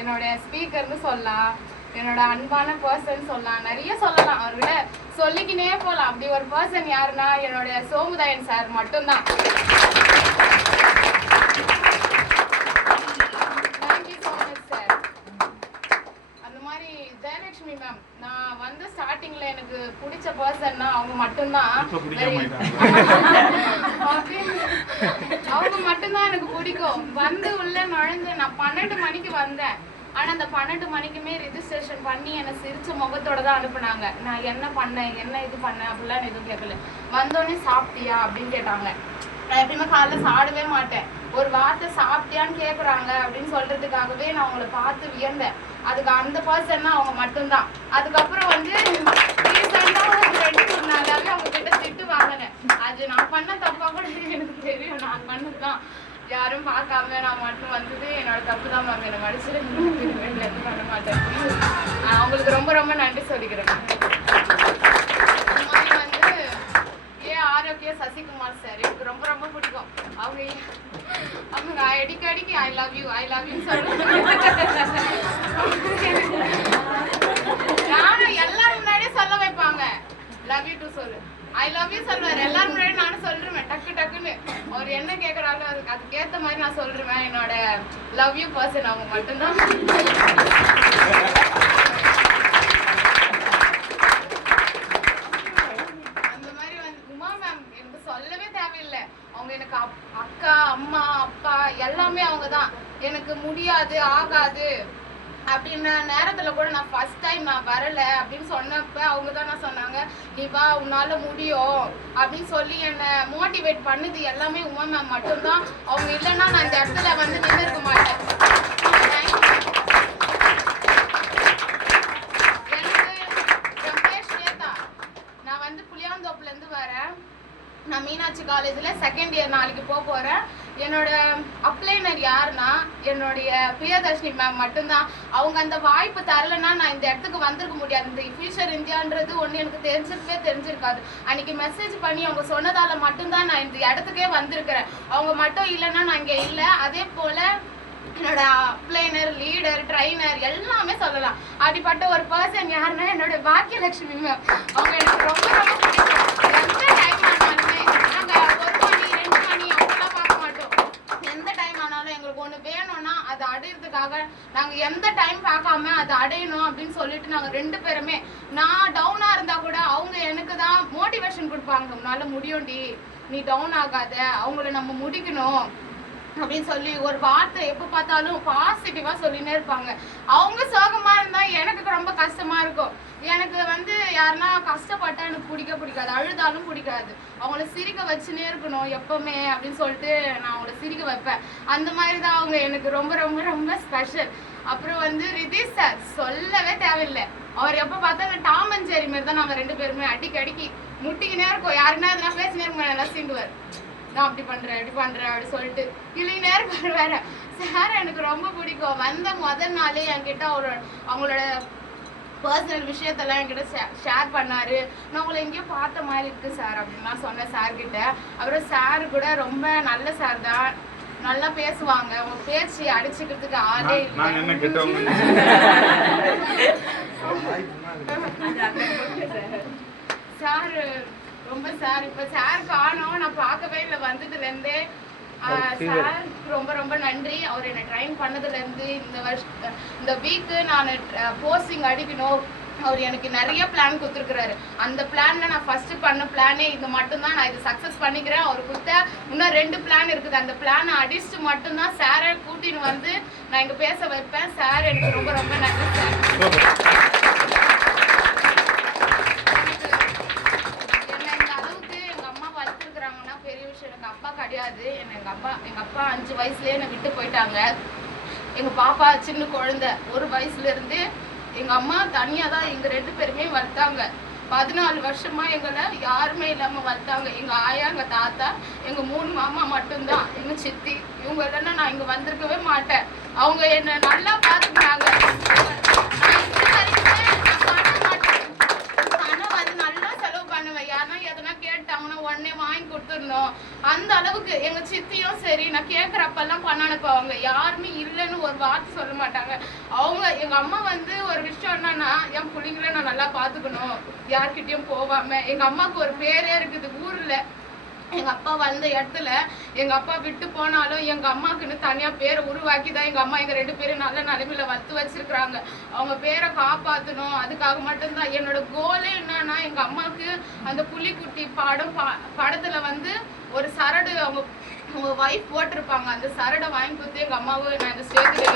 என்னோட ஸ்பீக்கர்னு சொல்லலாம், என்னோட அன்பான பர்சன் சொல்லலாம், நிறைய சொல்லலாம். அவர்கிட்ட சொல்லிக்கினே போகலாம். அப்படி ஒரு பர்சன் யாருன்னா என்னுடைய சோமுதாயன் சார் மட்டும்தான். ஜெயலட்சுமி மேம், நான் வந்து ஸ்டார்டிங்ல எனக்கு பிடிச்ச பர்சன்னா அவங்க மட்டும்தான். அவங்க மட்டும்தான் எனக்கு பிடிக்கும். வந்து உள்ள நுழைஞ்சு நான் 12 மணிக்கு வந்தேன். ஆனா அந்த 12 மணிக்குமே ரெஜிஸ்ட்ரேஷன் பண்ணி என்னை சிரிச்ச முகத்தோட தான் அனுப்புனாங்க. நான் என்ன பண்ணேன், என்ன இது பண்ணேன் அப்படிலாம் எதுவும் கேட்கல. வந்தோடனே சாப்பிட்டியா அப்படின்னு கேட்டாங்க. நான் எப்பயுமே காலைல சாப்பிடவே மாட்டேன். ஒரு வார்த்தை சாப்பிட்டியான்னு கேட்குறாங்க அப்படின்னு சொல்றதுக்காகவே நான் அவங்கள பார்த்து வியந்தேன். அதுக்கு அந்த பர்சன்னா அவங்க மட்டும்தான். அதுக்கப்புறம் வந்து ரீசெண்டாக அவங்க 2 நாளாவே அவங்க கிட்ட திட்டு வாங்கினேன். அது நான் பண்ண தப்பா கூட எனக்கு தெரியும். நான் பண்ணதுதான், யாரும் பார்க்காம நான் மட்டும் வந்தது என்னோட தப்பு தான் மேம். என்னை மடிச்சுட்டு எதுவும் பண்ண மாட்டேன். அவங்களுக்கு ரொம்ப ரொம்ப நன்றி சொல்லிக்கிறேன். ஆரோக்கிய சசிகுமார் சார் எனக்கு ரொம்ப ரொம்ப பிடிக்கும். அவங்க அடிக்கடிக்கு ஐ லவ் யூ சொல்லுவாங்க. நானும் எல்லாரும் முன்னாடியே சொல்ல வைப்பாங்க. லவ் யூ டு சொல்லு, ஐ லவ் யூ சொல்லுவார். எல்லாரும் முன்னாடி நானும் சொல்றேன் டக்குன்னு. அவர் என்ன கேட்கறாங்க அதுக்கேற்ற மாதிரி நான் சொல்றேன். என்னோட லவ் யூ பர்சன் அவங்க மட்டும்தான். அவங்க எனக்கு அக்கா, அம்மா, அப்பா எல்லாமே அவங்க தான். எனக்கு முடியாது ஆகாது அப்படின்ன நேரத்துல கூட நான் ஃபர்ஸ்ட் டைம் நான் வரல அப்படின்னு சொன்னப்ப அவங்க தான் நான் சொன்னாங்க, நீ வா உன்னால முடியும் அப்படின்னு சொல்லி என்னை மோட்டிவேட் பண்ணுது எல்லாமே உமா மேம் மட்டும்தான். அவங்க இல்லைன்னா நான் இந்த இடத்துல வந்து நின்று இருக்க மாட்டேன். நான் மீனாட்சி காலேஜில் செகண்ட் இயர் நாளைக்கு போகிறேன். என்னோட அப்ளைனர் யாருன்னா என்னுடைய பிரியதர்ஷினி மேம் மட்டும்தான். அவங்க அந்த வாய்ப்பு தரலைன்னா நான் இந்த இடத்துக்கு வந்திருக்க முடியாது. இந்த ஃபியூச்சர் இந்தியான்றது ஒன்று எனக்கு தெரிஞ்சிருக்காது. அன்னைக்கு மெசேஜ் பண்ணி அவங்க சொன்னதால மட்டும்தான் நான் இந்த இடத்துக்கே வந்திருக்கிறேன். அவங்க மட்டும் இல்லைன்னா நான் இங்கே இல்லை. அதே போல் என்னோட அப்ளைனர், லீடர், ட்ரைனர் எல்லாமே சொல்லலாம். அப்படிப்பட்ட ஒரு பர்சன் யாருன்னா என்னோட பாக்கியலட்சுமி மேம். அவங்க எனக்கு ரொம்ப ரொம்ப பிடிக்கும். எந்த டைம் ஆனாலுமே நாங்கள் 1 மணி 2 மணி அப்படிலாம் பார்க்க மாட்டோம். எந்த டைம் ஆனாலும் எங்களுக்கு ஒன்று வேணும்னா அதை அடையிறதுக்காக நாங்கள் எந்த டைம் பார்க்காம அதை அடையணும் அப்படின்னு சொல்லிட்டு நாங்கள் 2 பேருமே, நான் டவுனாக இருந்தால் கூட அவங்க எனக்கு தான் மோட்டிவேஷன் கொடுப்பாங்க. உன்னால முடியும்டி, நீ டவுன் ஆகாத, அவங்கள நம்ம முடிக்கணும் அப்படின்னு சொல்லி ஒரு வார்த்தை எப்போ பார்த்தாலும் பாசிட்டிவா சொல்லினே இருப்பாங்க. அவங்க சோகமா இருந்தா எனக்கு ரொம்ப கஷ்டமா இருக்கும். எனக்கு வந்து யாருன்னா கஷ்டப்பட்டா எனக்கு பிடிக்காது, அழுதாலும் பிடிக்காது. அவங்கள சிரிக்க வச்சுனே இருக்கணும் எப்பவுமே அப்படின்னு சொல்லிட்டு நான் அவங்கள சிரிக்க வைப்பேன். அந்த மாதிரி தான் அவங்க எனக்கு ரொம்ப ரொம்ப ரொம்ப ஸ்பெஷல். அப்புறம் வந்து ரிதீஷ் சார் சொல்லவே தேவையில்லை. அவர் எப்போ பார்த்தா நான் டாம் அண்ட் ஜெர்ரி மாதிரி தான் நாங்கள் 2 பேருமே அடிக்கடிக்கு முட்டிக்கினே இருக்கோம். யாருன்னா எதனா பேசினே இருக்க நல்லா சீண்டுவார். நான் அப்படி பண்றேன் அப்படி சொல்லிட்டு இல்லைன்னே இருப்பார். வேற சார் எனக்கு ரொம்ப பிடிக்கும். வந்த முதல் நாளே என்கிட்ட அவங்களோட பர்சனல் விஷயத்தெல்லாம் என்கிட்ட ஷேர் பண்ணாரு. நான் உங்களை எங்கேயோ பார்த்த மாதிரி இருக்கு சார் அப்படின்னு நான் சொன்னேன் சார்கிட்ட. அப்புறம் சார் கூட ரொம்ப நல்ல சார் தான், நல்லா பேசுவாங்க. அவங்க பேச்சு அடிச்சுக்கிறதுக்கு ஆளே சார் ரொம்ப சார் இப்ப சார் காணோம், நான் பார்க்கவே இல்லை வந்ததுல இருந்தே. சார் ரொம்ப ரொம்ப நன்றி. அவர் என்னை ட்ரைன் பண்ணதுல இருந்து இந்த வீக்கு நான் போஸ்டிங் அடிக்கணும். அவர் எனக்கு நிறைய பிளான் கொடுத்துருக்குறாரு. அந்த பிளான்ல நான் ஃபர்ஸ்ட் பண்ண பிளானே இது மட்டும்தான். நான் இது சக்சஸ் பண்ணிக்கிறேன். அவர் கொடுத்த இன்னும் 2 பிளான் இருக்குது. அந்த பிளானை அடிச்சுட்டு மட்டும்தான் சாரை கூட்டின்னு வந்து நான் இங்க பேச வைப்பேன். சார் எனக்கு ரொம்ப ரொம்ப நன்றி சார். எனக்கு அப்பா கிடையாது. எங்க அப்பா 5 வயசுலயே என்னை விட்டு போயிட்டாங்க. எங்க பாப்பா சின்ன குழந்தை 1 வயசுல இருந்து எங்க அம்மா தனியா தான் எங்க 2 பேருமே வளர்த்தாங்க. 14 வருஷமா எங்களை யாருமே இல்லாம வளர்த்தாங்க. எங்க ஆயா, எங்க தாத்தா, எங்க 3 மாமா மட்டும்தான், எங்க சித்தி. இவங்க இல்லைன்னா நான் இங்க வந்திருக்கவே மாட்டேன். அவங்க என்ன நல்லா பாத்துக்கிறாங்க. உடனே வாங்கி கொடுத்துடணும் அந்த அளவுக்கு எங்க சித்தியும் சரி. நான் கேட்கறப்பெல்லாம் பண்ண அனுப்புவாங்க. யாருமே இல்லைன்னு ஒரு வார்த்தை சொல்ல மாட்டாங்க. அவங்க எங்க அம்மா வந்து ஒரு விஷயம் என்னன்னா, என் பிள்ளைங்கள நான் நல்லா பாத்துக்கணும், யார்கிட்டயும் போகாம. எங்க அம்மாவுக்கு ஒரு பேரே இருக்குது ஊர்ல. எங்க அப்பா வந்த இடத்துல எங்க அப்பா விட்டு போனாலும் எங்க அம்மாக்குன்னு தனியா பேரை உருவாக்கி தான் எங்க அம்மா எங்க 2 பேரும் நல்ல நிலைமையில வளர்த்து வச்சிருக்கிறாங்க. அவங்க பேரை காப்பாற்றணும், அதுக்காக மட்டும்தான் என்னோட கோலே. என்னன்னா எங்க அம்மாவுக்கு அந்த புலிக்குட்டி படத்துல வந்து ஒரு சரடு அவங்க வைஃப் போட்டிருப்பாங்க, அந்த சரடை வாங்கி கொடுத்து எங்க அம்மாவை நான் இந்த ஸ்டேஜ்ல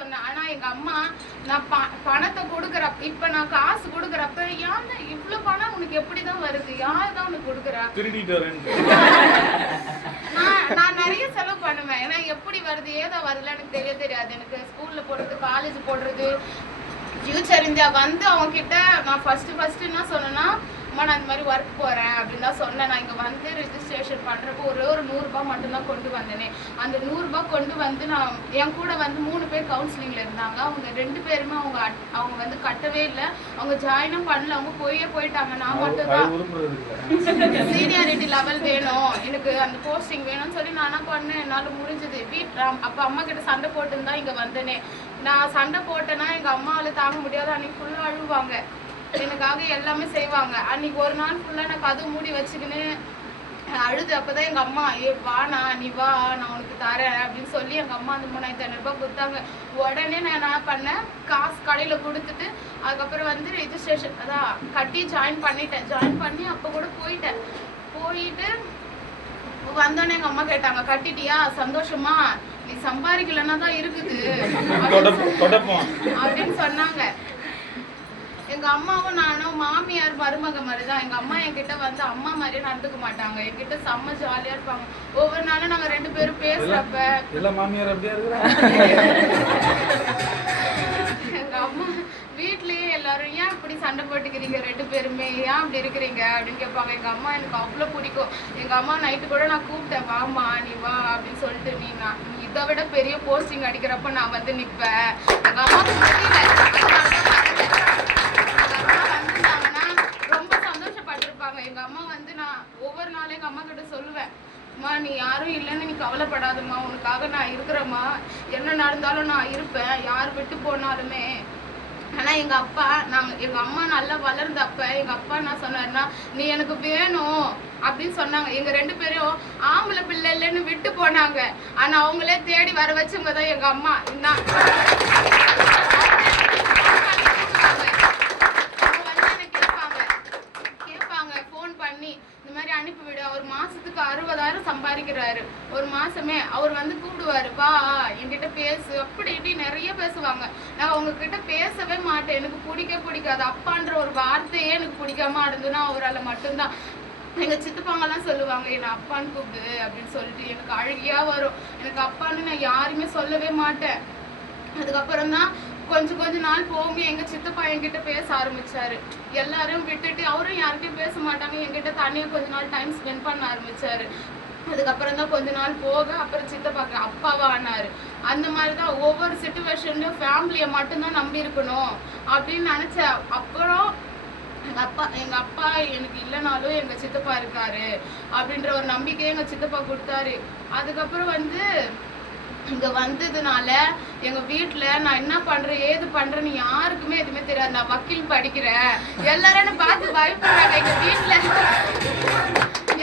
சொன்னேன். ஆனா எங்க அம்மா நான் பணத்தை கொடுக்குறப்ப, இப்ப நான் காசு கொடுக்குறப்ப, ஏன் இவ்வளவு பணம் உனக்கு எப்படிதான் வருது, யாருதான் உனக்கு கொடுக்குறா, நான் நிறைய செலவு பண்ணுவேன். ஏன்னா எப்படி வருது ஏதோ வரல எனக்கு தெரியாது. எனக்கு ஸ்கூல்ல போடுறது, காலேஜ் போடுறது, ஃபியூச்சர் இந்தியா வந்து அவங்க கிட்ட நான் ஃபர்ஸ்ட் என்ன சொன்னேன்னா, நான் இந்த மாதிரி ஒர்க் போறேன் அப்படின்னு தான் சொன்னேன். நான் இங்க வந்து ரெஜிஸ்ட்ரேஷன் பண்றப்போ ஒரு 100 ரூபாய் மட்டும்தான் கொண்டு வந்தேனே. அந்த 100 ரூபாய் கொண்டு வந்து நான் என் கூட வந்து 3 பேர் கவுன்சிலிங்ல இருந்தாங்க. அவங்க 2 பேருமே அவங்க வந்து கட்டவே இல்லை, அவங்க ஜாயினும் பண்ணல, அவங்க போயிட்டாங்க. நான் மட்டும் தான் சீனியாரிட்டி லெவல் வேணும், எனக்கு அந்த போஸ்டிங் வேணும்னு சொல்லி நான் என்ன பண்ணேன், என்னால முடிஞ்சது. அப்ப அம்மா கிட்ட சண்டை போட்டுன்னு தான் இங்க வந்தேனே. நான் சண்டை போட்டேன்னா எங்க அம்மாவால தாங்க முடியாது. அன்னைக்கு ஃபுல்லா அழுவாங்க, எனக்காக எல்லாமே செய்வாங்க. அன்னைக்கு ஒரு நாள் ஃபுல்லா நான் கதவு மூடி வச்சுக்கின்னு அழுது. அப்பதான் எங்க அம்மா வாண்ணா நீ வா நான் உனக்கு தரேன் அப்படின்னு சொல்லி எங்க அம்மா அந்த 3500 ரூபாய் கொடுத்தாங்க. உடனே நான் என்ன பண்ணேன், காசு கடையில கொடுத்துட்டு அதுக்கப்புறம் வந்து ரெஜிஸ்ட்ரேஷன் அதான் கட்டி ஜாயின் பண்ணி அப்ப கூட போயிட்டு வந்தோடனே எங்க அம்மா கேட்டாங்க, கட்டிட்டியா, சந்தோஷமா, நீ சம்பாதிக்கலன்னா தான் இருக்குது அப்படின்னு சொன்னாங்க. எங்க அம்மாவும் நானும் மாமியார் மருமக மாதிரிதான். எங்க அம்மா என்கிட்ட வந்து அம்மா மாதிரியே நடந்துக்க மாட்டாங்க, என்கிட்ட செம்ம ஜாலியா இருப்பாங்க. ஒவ்வொரு நாளும் நாங்க 2 பேரும் பேசுறப்ப எங்க அம்மா வீட்லயே எல்லாரும் ஏன் இப்படி சண்டை போட்டுக்கிறீங்க 2 பேருமே, ஏன் அப்படி இருக்கிறீங்க அப்படின்னு கேட்பாங்க. எங்க அம்மா எனக்கு அவ்வளவு பிடிக்கும். எங்க அம்மா நைட்டு கூட நான் கூப்பிட்டேன், வாமா நீ வா அப்படின்னு சொல்லிட்டு, நீ இதை விட பெரிய போஸ்டிங் அடிக்கிறப்ப நான் வந்து நிப்பேன். எங்க அம்மாவுக்கு ரொம்ப சந்தோஷப்பட்டிருப்பாங்க. எங்க அம்மா வந்து நான் ஒவ்வொரு நாளும் எங்க அம்மா கிட்ட சொல்லுவேன், அம்மா நீ யாரும் இல்லைன்னு நீ கவலைப்படாதம்மா, உனக்காக நான் இருக்கிறேம்மா, என்ன நடந்தாலும் நான் இருப்பேன், யார் விட்டு போனாலுமே. ஆனா எங்க அம்மா நல்லா வளர்ந்தப்ப எங்க அப்பா என்ன சொன்னாருன்னா, நீ எனக்கு வேணும் அப்படின்னு சொன்னாங்க. எங்க 2 பேரும் ஆம்பளை பிள்ளை இல்லைன்னு விட்டு போனாங்க. ஆனா அவங்களே தேடி வர வச்சவங்க தான் எங்க அம்மா. இந்த மாதிரி அனுப்பிவிடு, அவர் மாசத்துக்கு 60,000 சம்பாதிக்கிறாரு ஒரு மாசமே. அவர் வந்து கூப்பிடுவாரு, வா என்கிட்ட பேசு, அப்படி இப்படி நிறைய பேசுவாங்க. நான் உங்ககிட்ட பேசவே மாட்டேன், எனக்கு பிடிக்காது. அப்பான்ற ஒரு வார்த்தையே எனக்கு பிடிக்காம இருந்ததுன்னா அவரால் மட்டும்தான். எங்க சித்தப்பாங்கெல்லாம் சொல்லுவாங்க, என்ன அப்பான்னு கூப்பிடு அப்படின்னு சொல்லிட்டு எனக்கு அழுகியா வரும். எனக்கு அப்பான்னு நான் யாருமே சொல்லவே மாட்டேன். அதுக்கப்புறம் தான் கொஞ்ச நாள் போக எங்க சித்தப்பா என்கிட்ட பேச ஆரம்பிச்சாரு. எல்லாரும் விட்டுட்டு அவரும் யார்கிட்டயும் பேச மாட்டாங்க, என்கிட்ட தனியா கொஞ்ச நாள் டைம் ஸ்பெண்ட் பண்ண ஆரம்பிச்சாரு. அதுக்கப்புறம் தான் கொஞ்ச நாள் போக அப்புறம் சித்தப்பாக்கு அப்பாவா ஆனாரு. அந்த மாதிரிதான் ஒவ்வொரு சிச்சுவேஷன்லயும் ஃபேமிலியை மட்டும்தான் நம்பி இருக்கணும் அப்படின்னு நினைச்சேன். அப்புறம் எங்க அப்பா எனக்கு இல்லைனாலும் எங்க சித்தப்பா இருக்காரு அப்படின்ற ஒரு நம்பிக்கையை எங்க சித்தப்பா கொடுத்தாரு. அதுக்கப்புறம் வந்து இங்க வந்ததுனால எங்க வீட்டுல நான் என்ன பண்றேன் ஏது பண்றேன்னு யாருக்குமே எதுவுமே தெரியாது. நான் வக்கீல் படிக்கிறேன், எல்லாரும் என்ன பார்த்து பயப்படுறாங்க. எங்க வீட்டுல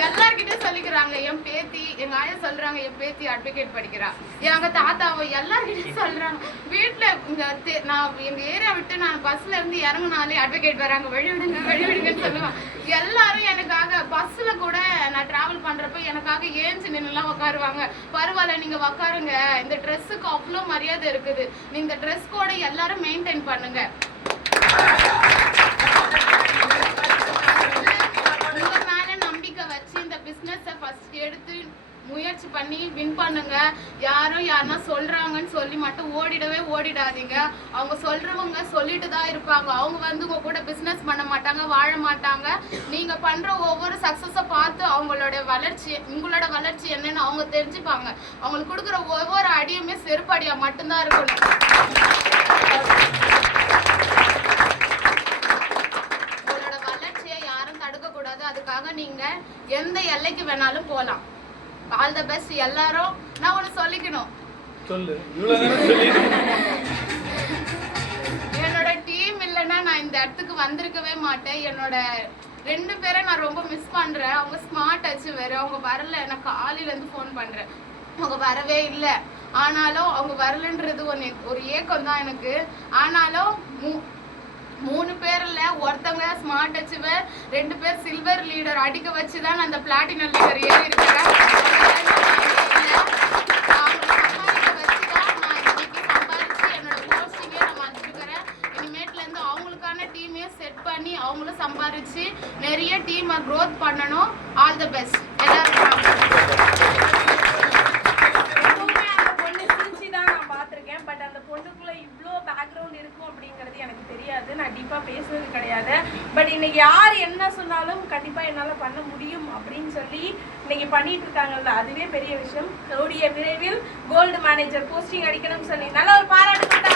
எல்லார்கிட்டயும் சொல்லிக்கிறாங்க, என் பேத்தி எங்க ஆயா சொல்றாங்க என் பேத்தி அட்வொகேட் படிக்கிறா, எங்க தாத்தாவை எல்லார்கிட்டயும் சொல்றாங்க. வீட்டுல நான் எங்க ஏரியா விட்டு நான் பஸ்ல இருந்து இறங்குனாலே அட்வொகேட் வராங்க, வெளிவிடுங்கன்னு சொல்லுவேன். எல்லாரும் எனக்காக பஸ்ல கூட நான் டிராவல் பண்றப்ப எனக்காக ஏஞ்சி நின்னுலாம் உட்காருவாங்க. பரவாயில்ல நீங்க உட்காருங்க, இந்த ட்ரெஸ்ஸுக்கு அவ்வளோ மரியாதை இருக்குது, நீங்க இந்த ட்ரெஸ் கோட எல்லாரும் மெயின்டைன் பண்ணுங்க, உங்க மேல நம்பிக்கை வச்சு இந்த பிசினஸை ஃபர்ஸ்ட் எடுத்து முயற்சி பண்ணி வின் பண்ணுங்க. யாருன்னா சொல்றாங்கன்னு சொல்லி மட்டும் ஓடிடாதீங்க. அவங்க சொல்றவங்க சொல்லிட்டு தான் இருப்பாங்க, அவங்க வந்து உங்க கூட பிசினஸ் பண்ண மாட்டாங்க, வாழ மாட்டாங்க. நீங்க பண்ற ஒவ்வொரு சக்சஸை பார்த்து உங்களோட வளர்ச்சி என்னன்னு அவங்க தெரிஞ்சுப்பாங்க. அவங்களுக்கு கொடுக்குற ஒவ்வொரு அடியுமே செருப்படியா மட்டும்தான் இருக்கணும். பண்ணுறதுக்காக நீங்கள் எந்த எல்லைக்கு வேணாலும் போகலாம். ஆல் த பெஸ்ட் எல்லாரும். நான் ஒன்று சொல்லிக்கணும், என்னோட டீம் இல்லைன்னா நான் இந்த இடத்துக்கு வந்திருக்கவே மாட்டேன். என்னோட 2 பேரை நான் ரொம்ப மிஸ் பண்ணுறேன். அவங்க ஸ்மார்ட் அச்சீவர், அவங்க வரல. நான் காலையிலேருந்து ஃபோன் பண்ணுறேன், அவங்க வரவே இல்லை. ஆனாலும் அவங்க வரலன்றது ஒரு ஏக்கம் தான் எனக்கு. ஆனாலும் 3 பேர்ல ஒருத்தவங்க ஸ்மார்ட் அச்சீவர், 2 பேர் சில்வர் லீடர் அடிக்க வச்சு தான் நான் அந்த பிளாட்டினம் லீடர் ஏறி இருக்கிறேன். செட் பண்ணி அவங்களும் சம்பாரிச்சு நிறைய டீமை க்ரோத் பண்ணணும். ஆல் தி பெஸ்ட் எல்லாருக்கும். எப்பவுமே அந்த பொண்ணு சிரிச்சு தான் நான் பார்த்துருக்கேன். பட் அந்த பொண்ணுக்குள்ள இவ்வளோ பேக்ரவுண்ட் இருக்கும் அப்படிங்கிறது எனக்கு தெரியாது. நான் டீப்பாக பேசுறது கிடையாது. பட் இன்னைக்கு யார் என்ன சொன்னாலும் கண்டிப்பாக என்னால் பண்ண முடியும் அப்படின்னு சொல்லி இன்னைக்கு பண்ணிட்டு இருக்காங்கல்ல, அதுவே பெரிய விஷயம். கூடிய விரைவில் கோல்டு மேனேஜர் போஸ்டிங் அடிக்கணும்னு சொல்லி நல்ல ஒரு பாராட்டு.